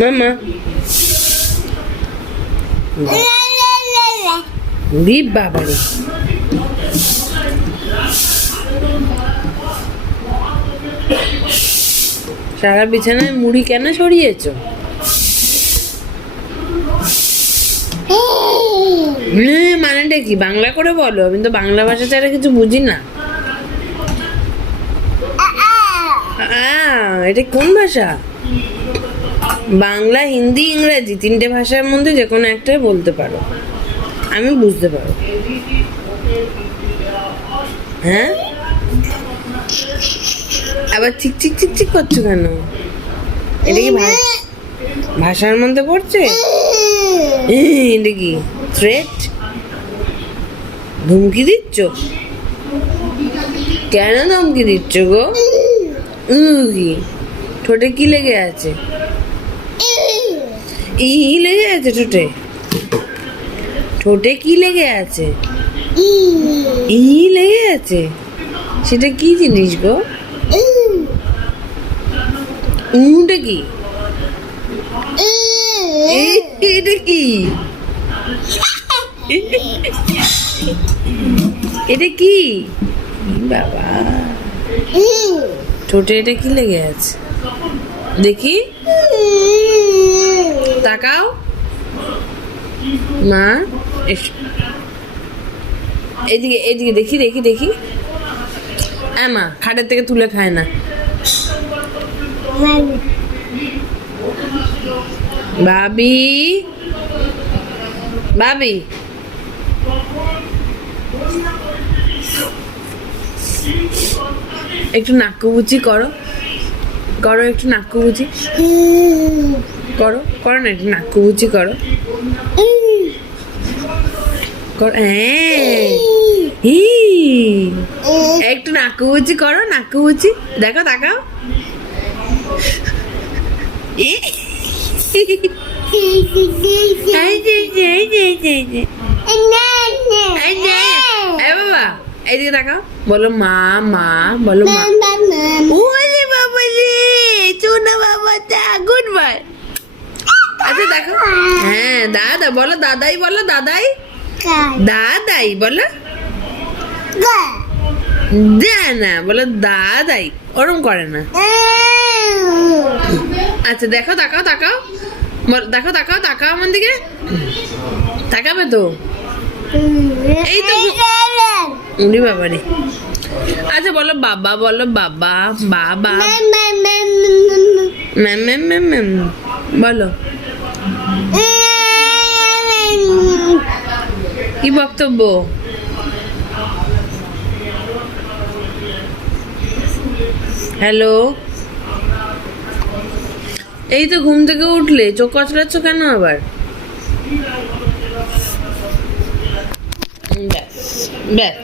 মামা বাবারে সারা বিছানায় মুড়ি কেন ছড়িয়েছো? মানেটা কি? বাংলা করে বলো, আমি তো বাংলা ভাষা ছাড়া কিছু বুঝি না। এটা কোন ভাষা? বাংলা, হিন্দি, ইংরেজি তিনটে ভাষার মধ্যে যে কোনো একটাই বলতে পারো, আমি বুঝতে পারো। হ্যাঁ, আবার চিক চিক চিক চিক করছো কেন? এটা কি ভাষার মধ্যে পড়ছে? এটা কি থ্রেট? ধমকি দিচ্ছ? কেন ধমকি দিচ্ছ গো? কি ঠোঁটে কি লেগে আছে? লেগে আছে ঠোঁটে? ঠোঁটে কি লেগে আছে? লেগে আছে? সেটা কি জিনিস গো? উটা কি? এটা কি? এটা কি বাবা? ঠোঁটে এটা কি লেগে আছে দেখি? তাকাও মা, এদিকে এদিকে দেখি দেখি দেখি। মা খাটের থেকে তুলে খায় না। ভাবি ভাবি একটু নাকুবুচি করো, করো একটু নাকুবুচি করো, করো না একটু নাকুবুচি করো। একটু নাকুবুচি করো, নাকুবুচি দেখো, তাকাও। বাবা এইদিকে তাকাও, বলো মা মা, বলো মা। ওরে বাবা রে, চোনা বাবা গুড বাই। আচ্ছা দেখো, হ্যাঁ দাদা বলো, দাদাই বলো, দাদাই দাদাই বলো, না বলো দাদাই, ওরম করে না। আচ্ছা দেখো, তাকাও তাকাও, দেখো তাকাও, তাকাও আমার দিকে, তাকাবে তো? এই তো উনি বাবা রে। আচ্ছা বলো বাবা, বলো বাবা, বাবা বলো। কি বক্তব্য? হ্যালো, এই তো ঘুম থেকে উঠলে, চোখ কচলাচ্ছ কেন আবার? ব্যাস ব্যাস।